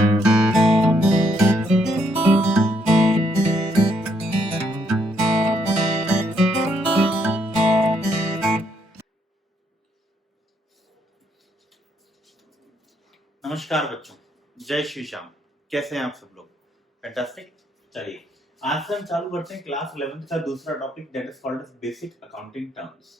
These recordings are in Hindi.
नमस्कार बच्चों, जय श्री श्याम। कैसे हैं आप सब लोग? फैंटास्टिक। चलिए आज से हम चालू करते हैं क्लास 11th का दूसरा topic, that is called as basic accounting terms.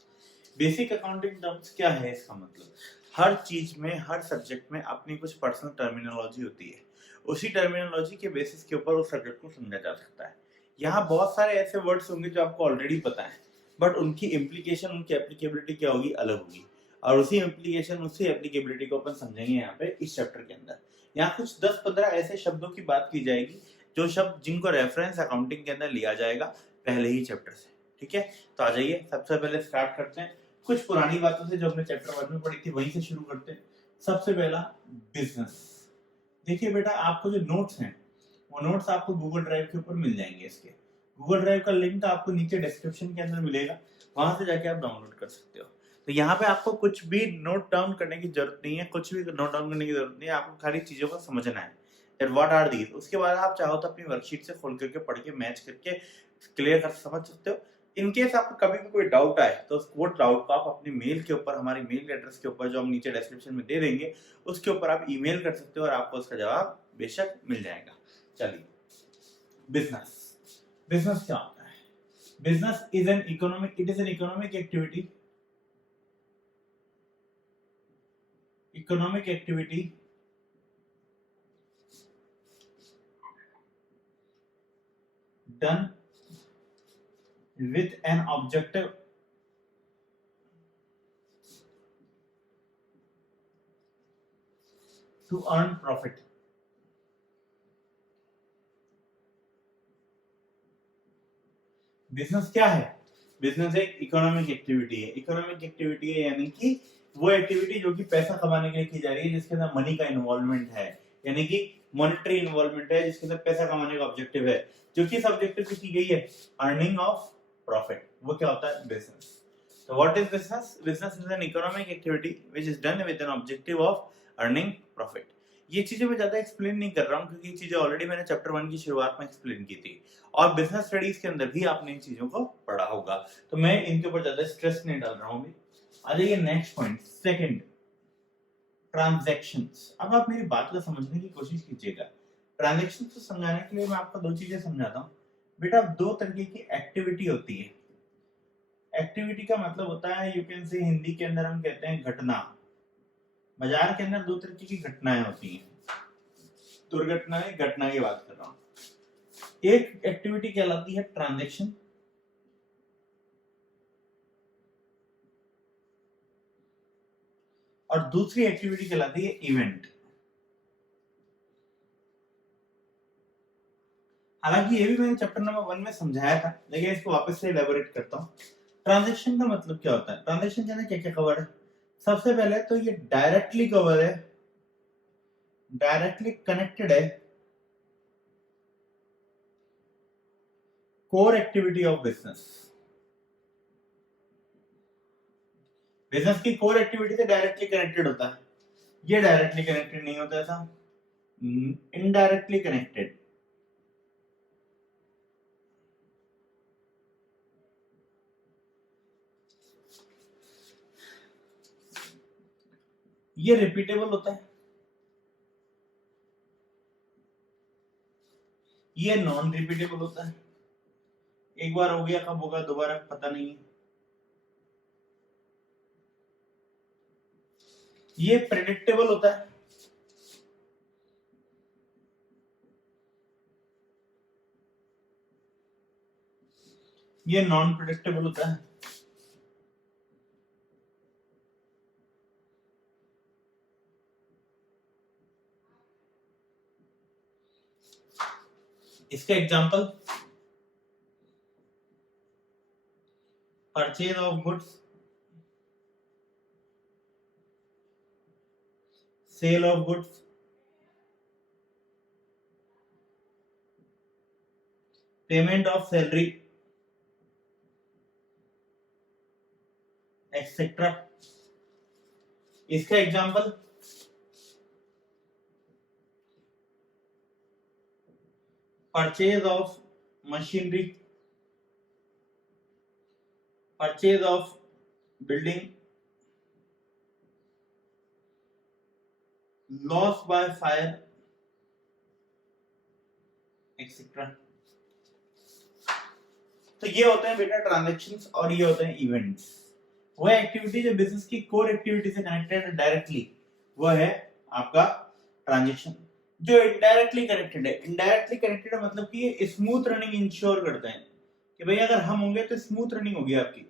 Basic accounting terms क्या है? इसका मतलब हर चीज में, हर सब्जेक्ट में अपनी कुछ पर्सनल टर्मिनोलॉजी होती है। उसी टर्मिनोलॉजी के बेसिस के ऊपर उस सब्जेक्ट को समझा जा सकता है। यहाँ बहुत सारे ऐसे वर्ड्स होंगे जो आपको ऑलरेडी पता है, बट उनकी इम्प्लीकेशन, उनकी एप्लीकेबिलिटी क्या होगी, अलग होगी। और उसी इम्प्लीकेशन, उसी एप्लीकेबिलिटी को अपन समझेंगे यहाँ पे इस चैप्टर के अंदर। यहाँ कुछ 10-15 ऐसे शब्दों की बात की जाएगी जो शब्द जिनको रेफरेंस अकाउंटिंग के अंदर लिया जाएगा पहले ही चैप्टर से। ठीक है, तो आ जाइए सबसे पहले स्टार्ट करते हैं कुछ पुरानी बातों से जो हमने चैप्टर 1 में पढ़ी थी, वहीं से शुरू करते हैं। सबसे पहला बिजनेस। देखिए बेटा, आपको जो नोट्स हैं वो नोट्स आपको गूगल ड्राइव के ऊपर मिल जाएंगे। इसके गूगल ड्राइव का लिंक आपको नीचे डिस्क्रिप्शन के अंदर मिलेगा, वहां से जाके आप डाउनलोड कर सकते हो। तो यहाँ पे आपको कुछ भी नोट डाउन करने की जरूरत नहीं है, कुछ भी नोट डाउन करने की जरूरत नहीं है, आपको खाली चीजों को समझना है दैट व्हाट आर दीज। उसके बाद आप चाहो तो अपनी वर्कशीट से खोल करके पढ़ के मैच करके क्लियर कर समझ सकते हो। इनकेस आपको कभी भी कोई डाउट आए तो वो डाउट को आप अपनी मेल के ऊपर, हमारी मेल एड्रेस के ऊपर जो हम नीचे डिस्क्रिप्शन में दे देंगे, उसके ऊपर आप ईमेल कर सकते हो और आपको उसका जवाब बेशक मिल जाएगा। चलिए, बिजनेस। बिजनेस क्या होता है? Business is an economic, it is an economic activity, economic activity done with an objective to earn profit। Business क्या है? बिजनेस एक इकोनॉमिक एक्टिविटी है। इकोनॉमिक एक्टिविटी है यानी कि वो एक्टिविटी जो कि पैसा कमाने के लिए की जा रही है, जिसके अंदर मनी का इन्वॉल्वमेंट है, यानी कि मॉनेटरी इन्वॉल्वमेंट है, जिसके अंदर पैसा कमाने का ऑब्जेक्टिव है। जो कि इस ऑब्जेक्टिव की गई है अर्निंग ऑफ प्रॉफिट, वो क्या होता है? Business. So what is business? Business is an economic activity which is done with an objective of earning profit। ये चीजें मैं ज्यादा एक्सप्लेन नहीं कर रहा हूँ क्योंकि ये चीजें ऑलरेडी मैंने चैप्टर 1 की शुरुआत में एक्सप्लेन की थी और बिजनेस स्टडीज के अंदर भी आपने इन चीजों को पढ़ा होगा, तो मैं इनके ऊपर ज्यादा स्ट्रेस नहीं डाल रहा हूँ। आ जाइए नेक्स्ट पॉइंट, सेकंड, ट्रांजैक्शंस। अब आप मेरी बात को समझने की कोशिश कीजिएगा। ट्रांजैक्शंस को समझाने के लिए मैं आपको दो चीजें समझाता हूँ। बेटा, दो तरीके की एक्टिविटी होती है। एक्टिविटी का मतलब होता है, यू कैन से हिंदी के अंदर हम कहते हैं घटना। बाजार के अंदर दो तरीके की घटनाएं होती हैं, दुर्घटनाएं, घटना की बात कर रहा हूं। एक एक्टिविटी कहलाती है ट्रांजैक्शन और दूसरी एक्टिविटी कहलाती है इवेंट। हालांकि ये भी मैंने चैप्टर नंबर 1 में समझाया था, लेकिन इसको वापस से इलैबोरेट करता हूं। ट्रांजैक्शन का मतलब क्या होता है? ट्रांजैक्शन के अंदर क्या क्या कवर है? सबसे पहले तो ये डायरेक्टली कवर है, डायरेक्टली कनेक्टेड है core activity of business. Business की कोर एक्टिविटी से डायरेक्टली कनेक्टेड होता है, ये डायरेक्टली कनेक्टेड नहीं होता था, इनडायरेक्टली कनेक्टेड। ये रिपीटेबल होता है, ये नॉन रिपीटेबल होता है। एक बार हो गया, कब होगा दोबारा पता नहीं है। ये प्रेडिक्टेबल होता है, ये नॉन प्रेडिक्टेबल होता है। इसका example, purchase of goods, sale of goods, payment of salary, etcetera. इसका example, purchase of machinery, purchase of building, loss by fire etcetera. तो ये होते हैं बेटा ट्रांजैक्शंस और ये होते हैं इवेंट्स। वो एक्टिविटी जो बिजनेस की कोर एक्टिविटी से कनेक्टेड है डायरेक्टली, वो है आपका ट्रांजैक्शन। जो इनडायरेक्टली कनेक्टेड है, इनडायरेक्टली कनेक्टेड है मतलब कि ये स्मूथ रनिंग इंश्योर करते हैं कि भाई अगर हम होंगे तो स्मूथ रनिंग होगी, आपकी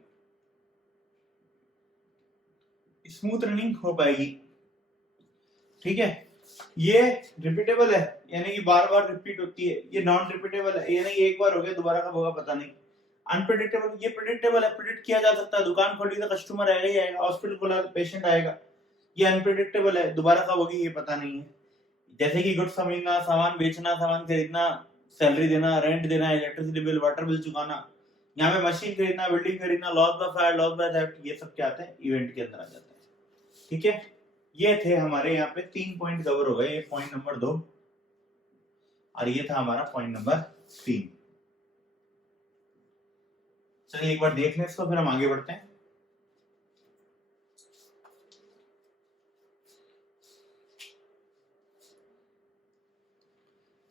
स्मूथ रनिंग हो पाएगी। ठीक है, ये रिपीटेबल है यानी कि बार बार रिपीट होती है। ये नॉन रिपीटेबल है यानी कि एक बार हो गया दोबारा कब होगा पता नहीं। अनप्रेडिक्टेबल, ये प्रेडिक्टेबल है, प्रेडिक्ट किया जा सकता है। दुकान खोली तो कस्टमर आएगा ही आएगा, हॉस्पिटल खोला तो पेशेंट आएगा। ये अनप्रेडिक्टेबल है, दोबारा कब होगी ये पता नहीं है। जैसे कि गुड्स खरीदना, सामान बेचना, सामान खरीदना, सैलरी देना, रेंट देना, इलेक्ट्रिसिटी बिल, वाटर बिल चुकाना, यहाँ पे मशीन खरीदना, बिल्डिंग खरीदना, loss by fire, loss by theft, ये सब क्या आते हैं, इवेंट के अंदर आ जाते हैं। ठीक है, ये थे हमारे यहाँ पे 3 पॉइंट कवर हो गए। ये पॉइंट नंबर 2 और ये था हमारा पॉइंट नंबर 3। चलिए एक बार देख लें इसको, फिर हम आगे बढ़ते हैं।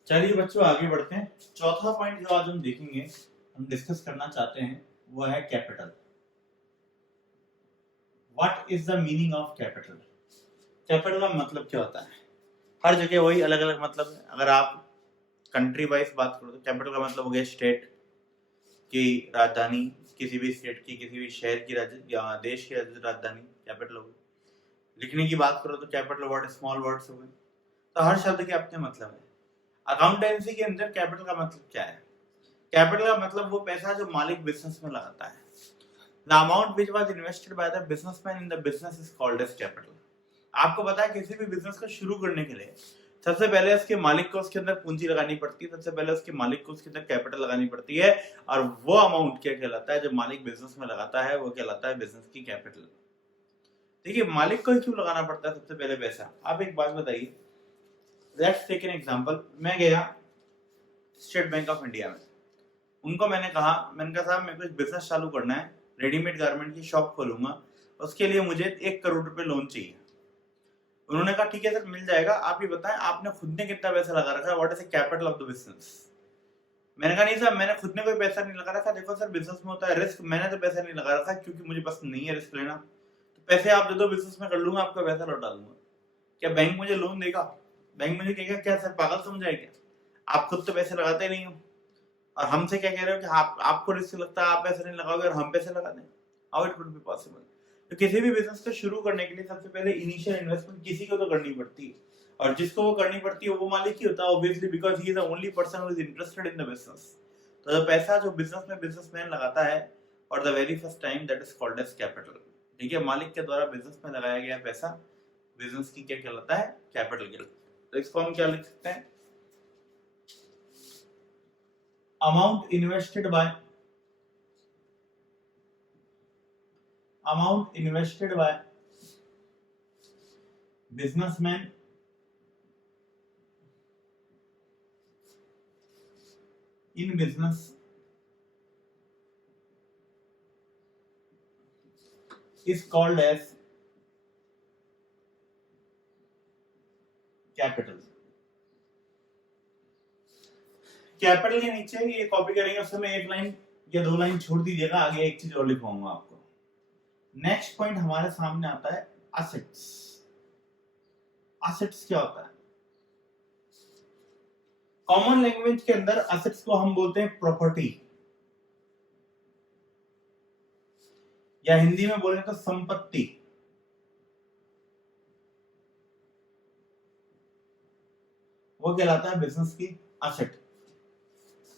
चलिए बच्चों आगे बढ़ते हैं। चौथा पॉइंट जो आज हम देखेंगे, हम डिस्कस करना चाहते हैं, वो है capital. What is the meaning of capital? Capital का मतलब क्या होता है? हर जगह वही अलग अलग मतलब है। अगर आप कंट्री वाइज बात करो तो कैपिटल का मतलब हो गया स्टेट की राजधानी, किसी भी स्टेट की, किसी भी शहर की या देश की राजधानी कैपिटल होगी। लिखने की बात करो तो कैपिटल वर्ड स्मॉल वर्ड्स हो गए। तो हर शब्द के अपने मतलब है। अकाउंटेंसी के अंदर कैपिटल का मतलब क्या है? कैपिटल का मतलब वो पैसा जो मालिक बिजनेस में लगाता है। The amount which was invested by the businessman in the business is called as capital. आपको पता है किसी भी बिजनेस को शुरू करने के लिए सबसे पहले उसके मालिक को उसके अंदर पूंजी लगानी पड़ती है, सबसे पहले उसके मालिक को उसके अंदर कैपिटल लगानी पड़ती है, और वो अमाउंट क्या कहलाता है जो मालिक बिजनेस में लगाता है, वो कहलाता है बिजनेस की कैपिटल। देखिए मालिक को क्यों लगाना पड़ता है सबसे पहले पैसा? आप एक बात बताइए, लेट्स टेक एन एग्जांपल। मैं गया स्टेट बैंक ऑफ इंडिया में, उनको मैंने कहा साहब मेरे को एक बिजनेस चालू करना है, रेडीमेड गारमेंट की शॉप खोलूंगा, उसके लिए मुझे 1 करोड़ रुपए लोन चाहिए। उन्होंने कहा ठीक है सर मिल जाएगा, आप ये बताएं आपने खुद ने कितना पैसा लगा रखा है, what is the capital of the business? मैंने कहा नहीं सर मैंने खुद ने कोई पैसा नहीं लगा रखा। देखो सर बिजनेस में होता है रिस्क, मैंने तो पैसा नहीं लगा रखा क्योंकि मुझे पसंद नहीं है रिस्क लेना। तो पैसे आप दे दो, बिजनेस में कर लूंगा, आपका पैसा लौटा दूंगा। क्या बैंक मुझे लोन देगा? बैंक मुझे कहेगा क्या सर पागल समझाए क्या, आप खुद तो पैसे लगाते नहीं हो और हमसे क्या कह रहे हो कि आपको रिस्क लगता है, आप पैसे नहीं लगाओगे और हम पैसे लगा दें? How it could be possible? तो किसी भी बिजनेस को शुरू करने के लिए सबसे पहले इनिशियल इन्वेस्टमेंट किसी को तो करनी पड़ती है, और जिसको वो करनी पड़ती है वो मालिक ही होता है obviously, because he is the only person who is interested in the business. तो जो पैसा जो बिजनेस में बिजनेसमैन लगाता है और the very first time, that is called as capital. ठीक है, मालिक के द्वारा बिजनेस में लगाया गया पैसा बिजनेस की क्या कहलाता है? कैपिटल कहलाता है। तो इसको हम क्या लिख सकते हैं? amount invested by businessman in business is called as capital. Capital के नीचे ये कॉपी करेंगे, उसमें मैं 1 लाइन या 2 लाइन छोड़ दीजिएगा, आगे एक चीज और लिखवाऊंगा आपको। नेक्स्ट पॉइंट हमारे सामने आता है असेट्स। असेट्स क्या होता है? कॉमन लैंग्वेज के अंदर असेट्स को हम बोलते हैं प्रॉपर्टी, या हिंदी में बोले तो संपत्ति। वो कहलाता है बिजनेस की असेट।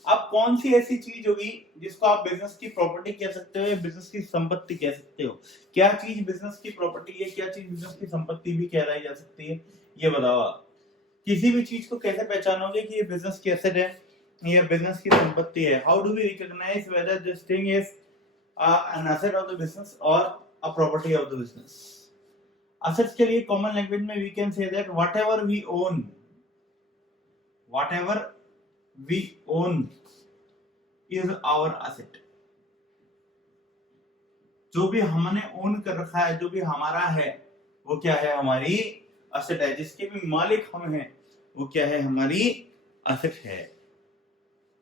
अब कौन सी ऐसी चीज होगी जिसको आप बिजनेस की प्रॉपर्टी कह सकते हो या बिजनेस की संपत्ति कह सकते हो? क्या चीज बिजनेस की प्रॉपर्टी है, क्या चीज बिजनेस की संपत्ति भी कहलाई जा सकती है, ये बताओ आप। किसी भी चीज को कैसे पहचानोगे कि ये बिजनेस की एसेट है या बिजनेस की संपत्ति है? How do we recognise whether this thing is an asset of the business और a property of the business? Assets के लिए कॉमन लैंग्वेज में we can say that whatever we own, whatever we own is our asset. जो भी हमने ओन कर रखा है, जो भी हमारा है, वो क्या है? हमारी एसेट है। जिसके भी मालिक हम हैं, वो क्या है? हमारी एसेट है।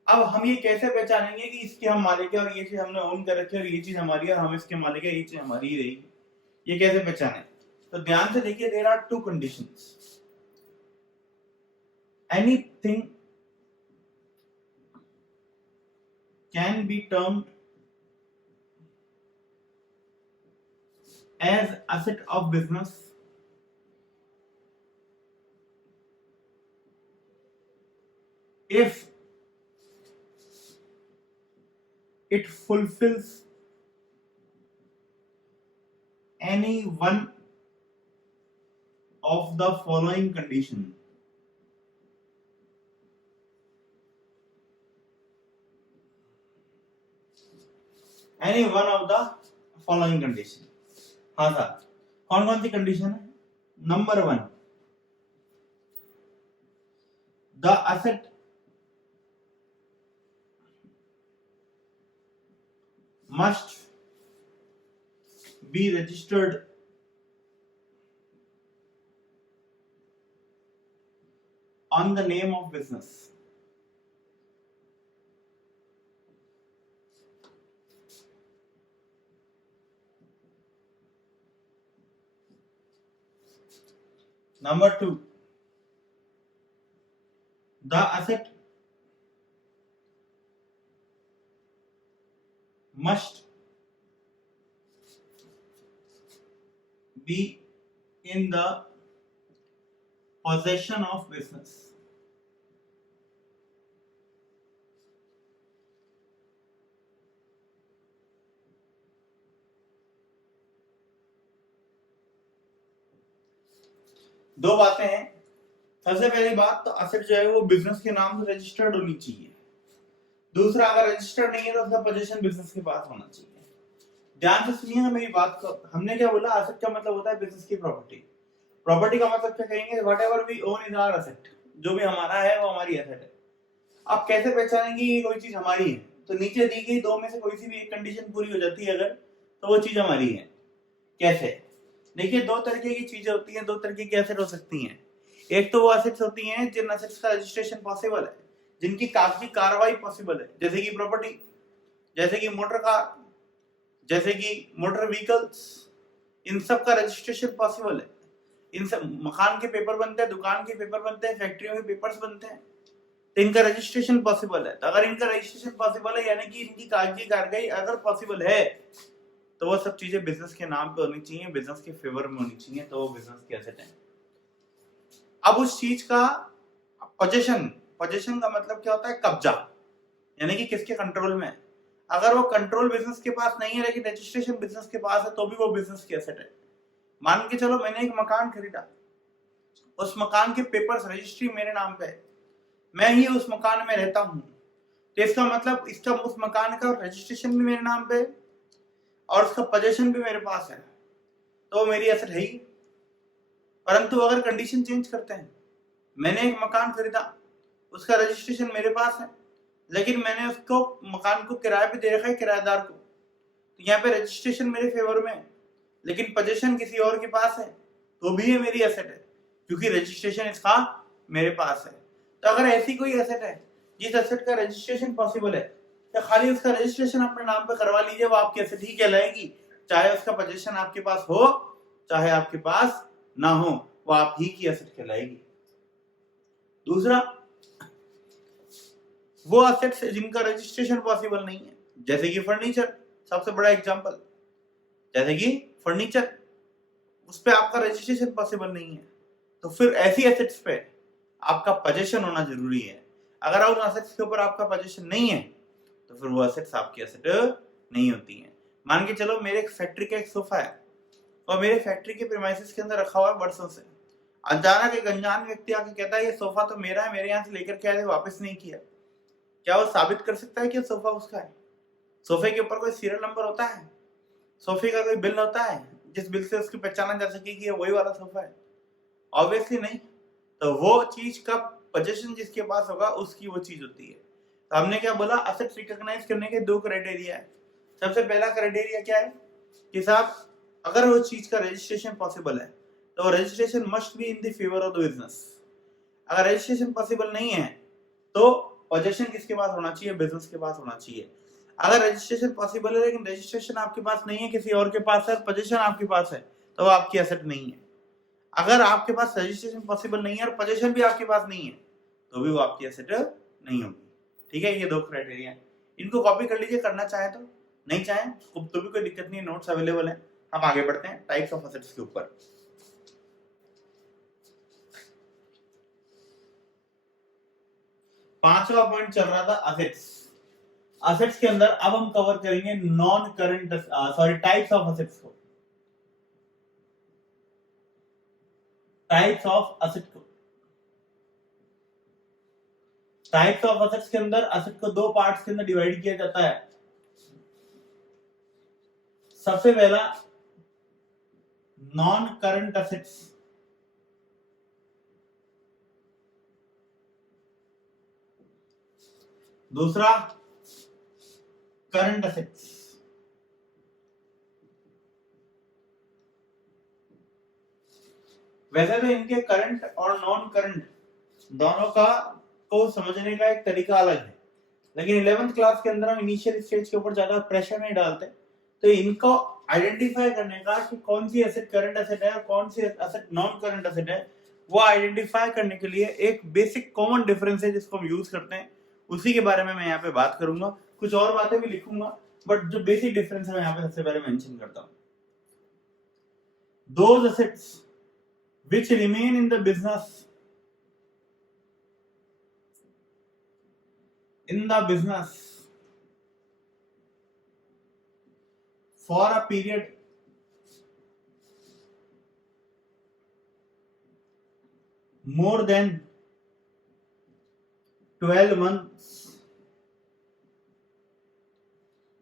अब हम ये कैसे पहचानेंगे कि इसके हम मालिक है और ये चीज हमने ओन कर रखी है और ये चीज हमारी है और हम इसके मालिक है, ये चीज हमारी ही रहेगी? ये कैसे पहचाने? तो ध्यान से देखिए, there are two conditions. Anything can be termed as asset of business if it fulfills any one of the following condition. Any one of the following condition. हाँ सर, कौन कौन सी कंडीशन है? Number 1, the asset must be registered on the name of business. Number 2, the asset must be in the possession of business. दो बातें हैं। सबसे पहली बात तो एसेट जो है वो बिजनेस के नाम से रजिस्टर्ड होनी चाहिए। दूसरा, अगर रजिस्टर्ड नहीं है तो उसका पोजीशन बिजनेस के पास होना चाहिए। ध्यान से सुनिएगा मेरी बात को। हमने क्या बोला? एसेट का मतलब होता है बिजनेस की प्रॉपर्टी। प्रॉपर्टी का मतलब क्या कहेंगे? Whatever we own is our asset. जो भी हमारा है वो हमारी एसेट है। आप कैसे पहचानेंगे ये कोई चीज हमारी है? तो नीचे दी गई दो में से कोई सी भी एक कंडीशन पूरी हो जाती है अगर, तो वो चीज हमारी है। कैसे? देखिए, दो तरीके की चीजें होती हैं, दो तरीके की एसेट हो सकती हैं। एक तो वो एसेट्स होती हैं जिन एसेट्स का रजिस्ट्रेशन पॉसिबल है, जिनकी कागजी कार्रवाई पॉसिबल है, जैसे कि प्रॉपर्टी, जैसे कि मोटर कार, जैसे कि मोटर व्हीकल्स। इन सब का रजिस्ट्रेशन पॉसिबल है। इन सब मकान के पेपर बनते हैं, दुकान के पेपर बनते हैं, फैक्ट्रियों के पेपर्स बनते हैं, तो इनका रजिस्ट्रेशन पॉसिबल है। तो अगर इनका रजिस्ट्रेशन पॉसिबल है, यानी कि इनकी कागजी कार्रवाई अगर पॉसिबल है, तो वो सब चीजें बिजनेस के नाम पे होनी चाहिए, बिजनेस के फेवर में होनी चाहिए, तो वो बिजनेस की एसेट है। अब उस चीज का पोजीशन, पोजीशन का मतलब क्या होता है? कब्जा, यानी कि किसके कंट्रोल में है। अगर वो कंट्रोल बिजनेस के पास नहीं है लेकिन रजिस्ट्रेशन बिजनेस के पास है, तो भी वो बिजनेस की एसेट है। मान के चलो मैंने एक मकान खरीदा, उस मकान के पेपर्स, रजिस्ट्री मेरे नाम पे है, मैं ही उस मकान में रहता हूँ, तो इसका मतलब इसका उस मकान का रजिस्ट्रेशन भी मेरे नाम पे है और उसका पोजीशन भी मेरे पास है, तो वो मेरी एसेट है ही। परंतु अगर कंडीशन चेंज करते हैं, मैंने एक मकान खरीदा, उसका रजिस्ट्रेशन मेरे पास है, लेकिन मैंने उसको मकान को किराए पे दे रखा है किराएदार को, तो यहाँ पे रजिस्ट्रेशन मेरे फेवर में है, लेकिन पोजीशन किसी और के पास है, तो भी ये मेरी एसेट है, क्योंकि रजिस्ट्रेशन इसका मेरे पास है। तो अगर ऐसी कोई एसेट है जिस एसेट का रजिस्ट्रेशन पॉसिबल है, तो खाली उसका रजिस्ट्रेशन अपने नाम पे करवा लीजिए, वो आपकी एसेट ही कहलाएगी, चाहे उसका पोजीशन आपके पास हो चाहे आपके पास ना हो, वो आप ही की एसेट कहलाएगी। दूसरा, वो एसेट्स जिनका रजिस्ट्रेशन पॉसिबल नहीं है, जैसे कि फर्नीचर, सबसे बड़ा एग्जांपल, जैसे कि फर्नीचर, उस पे आपका रजिस्ट्रेशन पॉसिबल नहीं है, तो फिर ऐसी एसेट्स पे आपका पोजीशन होना जरूरी है। अगर उन एसेट्स के ऊपर आपका पोजीशन नहीं है, तो फिर वो एसेट्स आपकी एसेट नहीं होती हैं। मान के चलो मेरे एक फैक्ट्री का एक सोफा है और मेरे फैक्ट्री के प्रीमाइसेस के अंदर रखा हुआ है वर्षों से। अचानक एक अनजान व्यक्ति आके कहता है ये सोफा तो मेरा है, मेरे यहाँ से लेकर के आए थे, वापस नहीं किया। क्या वो साबित कर सकता है कि सोफा उसका है? सोफे के ऊपर कोई सीरियल नंबर होता है? सोफे का कोई बिल होता है जिस बिल से उसकी पहचाना जा सके कि ये वही वाला सोफा है? ऑब्वियसली नहीं। तो वो चीज कब पोजीशन जिसके पास होगा उसकी वो चीज होती है। तो हमने क्या बोला, असेट्स रिकॉग्नाइज करने के 2 क्राइटेरिया है। सबसे पहला क्राइटेरिया क्या है कि साहब अगर वो चीज का रजिस्ट्रेशन पॉसिबल है तो registration must be in the favour of the business. अगर रजिस्ट्रेशन पॉसिबल नहीं है तो पोजीशन किसके पास होना चाहिए, बिजनेस के पास होना चाहिए। अगर रजिस्ट्रेशन पॉसिबल है लेकिन रजिस्ट्रेशन आपके पास नहीं है, किसी और के पास है, पोजीशन आपके पास है, तो वो आपकी एसेट नहीं है। अगर आपके पास रजिस्ट्रेशन पॉसिबल नहीं है और पोजीशन भी आपके पास नहीं है तो भी वो आपकी एसेट नहीं होगी। ठीक है, ये 2 क्राइटेरिया, इनको कॉपी कर लीजिए, करना चाहे तो, नहीं चाहे तो भी कोई दिक्कत नहीं है, नोट्स अवेलेबल है। हम आगे बढ़ते हैं टाइप्स ऑफ एसेट्स के ऊपर। 5वां पॉइंट चल रहा था असेट्स। असेट्स के अंदर अब हम कवर करेंगे non current types of assets को। टाइप्स ऑफ असेट को, टाइप्स ऑफ असेट्स के अंदर असेट को 2 पार्ट्स के अंदर डिवाइड किया जाता है। सबसे पहला नॉन करंट असेट्स, दूसरा करंट असेट्स। वैसे तो इनके करंट और नॉन करंट दोनों का को समझने का एक तरीका अलग है, लेकिन 11th क्लास के अंदर हम इनिशियल स्टेज के ऊपर ज्यादा प्रेशर नहीं डालते, तो इनको आइडेंटिफाई करने का कि कौन सी एसेट करंट एसेट है और कौन सी एसेट नॉन करंट एसेट है, वो आइडेंटिफाई करने के लिए एक बेसिक कॉमन डिफरेंस है जिसको हम यूज करते हैं, उसी के बारे में मैं यहाँ पे बात करूंगा। कुछ और बातें भी लिखूंगा, बट जो बेसिक डिफरेंस है मैं यहाँ पे सबसे पहले मेंशन करता हूँ। Those assets which remain in the business for a period more than 12 months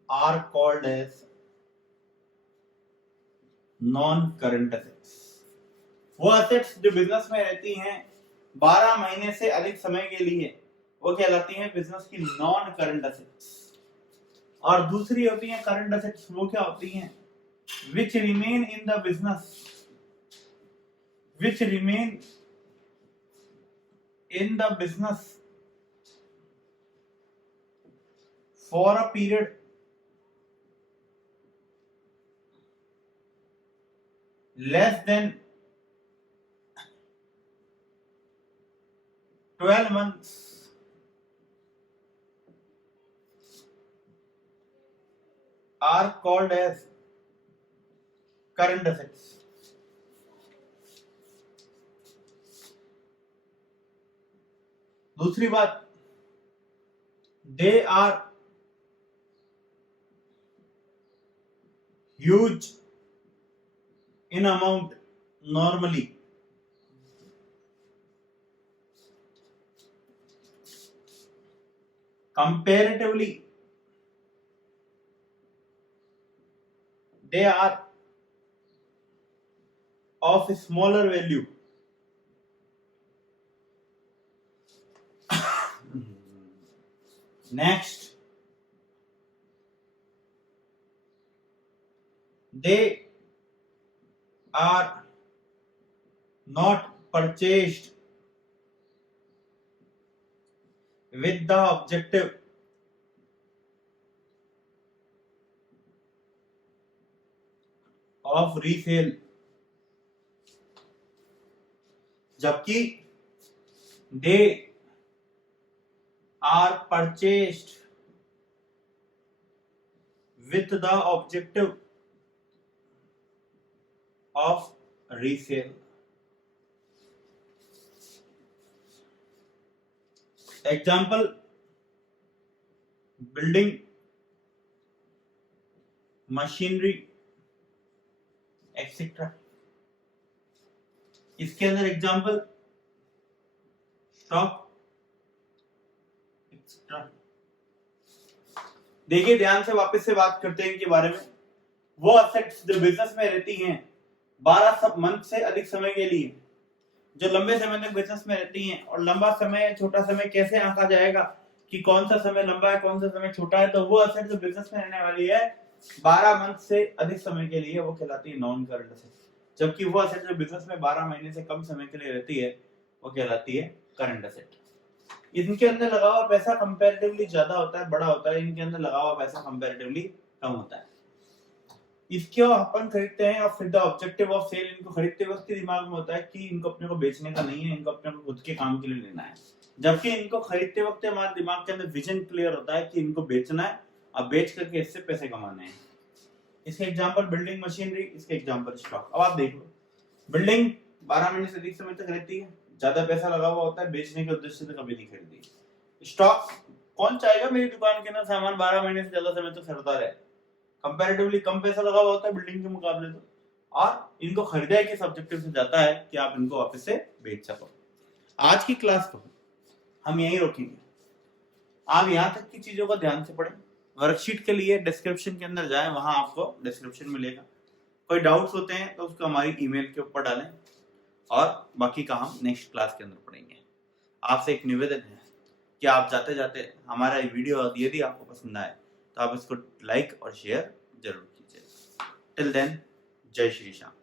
are called as non current assets. वो एसेट्स जो बिजनेस में रहती हैं 12 महीने से अधिक समय के लिए, वो कहलाती हैं बिजनेस की नॉन करंट एसेट्स। और दूसरी होती हैं करंट एसेट्स, वो क्या होती हैं, which remain in the business for a period less than 12 months are called as current assets. दूसरी बात, they are huge in amount normally. Comparatively, they are of smaller value. Next, they are not purchased with the objective of resale, जबकि they are purchased with the objective of resale. Example, building, machinery, etc. इसके अंदर एग्जाम्पल स्टॉक, एक्सेट्रा। देखिए ध्यान से, वापस से बात करते हैं इनके बारे में। वो एसेट्स जो बिजनेस में रहती हैं 12 मंथ से अधिक समय के लिए, जो लंबे समय तक बिजनेस में रहती हैं। और लंबा समय छोटा समय कैसे आंका जाएगा कि कौन सा समय लंबा है कौन सा समय छोटा है, तो वो एसेट जो बिजनेस में रहने वाली है 12 मंथ से अधिक समय के लिए वो कहलाती है नॉन करंट एसेट, जबकि वो एसेट जो बिजनेस में 12 महीने से कम समय के लिए रहती है वो कहलाती है करंट एसेट। इनके अंदर लगा हुआ पैसा कंपैरेटिवली ज्यादा होता है, बड़ा होता है, इनके अंदर लगा हुआ पैसा कंपैरेटिवली कम होता है। इसको अपन खरीदते हैं और फिर द ऑब्जेक्टिव ऑफ सेल, इनको खरीदते वक्त के दिमाग में होता है कि इनको अपने को बेचने का नहीं है, इनको अपने को खुद के काम के लिए लेना है, जबकि इनको खरीदते वक्त हमारे दिमाग के अंदर विजन क्लियर होता है कि इनको बेचना है और बेच करके इससे पैसे कमाने हैं। इसके एग्जांपल बिल्डिंग मशीनरी, इसके एग्जांपल स्टॉक। अब आप देख लो, बिल्डिंग 12 महीने से अधिक समय तक रहती है, ज्यादा पैसा लगा हुआ होता है, बेचने के उद्देश्य से कभी नहीं खरीदी। स्टॉक, कौन चाहेगा मेरी दुकान के अंदर सामान 12 महीने से ज्यादा समय तक खरीदता रहे, कंपैरेटिवली कम पैसा लगा हुआ होता है बिल्डिंग के मुकाबले तो, और इनको खरीदा किस ऑब्जेक्टिव से जाता है कि आप इनको वापस से बेच सको। आज की क्लास को हम यहीं रोकेंगे, आप यहाँ तक की चीजों का ध्यान से पढ़ें। वर्कशीट के लिए डिस्क्रिप्शन के अंदर जाएं, वहां आपको डिस्क्रिप्शन मिलेगा। कोई डाउट्स होते हैं तो उसको हमारी ईमेल के ऊपर डालें, और बाकी का हम नेक्स्ट क्लास के अंदर पढ़ेंगे। आपसे एक निवेदन है कि आप जाते जाते हमारा ये वीडियो यदि आपको पसंद आए तो आप इसको लाइक और शेयर जरूर कीजिए। टिल देन, जय श्री श्याम।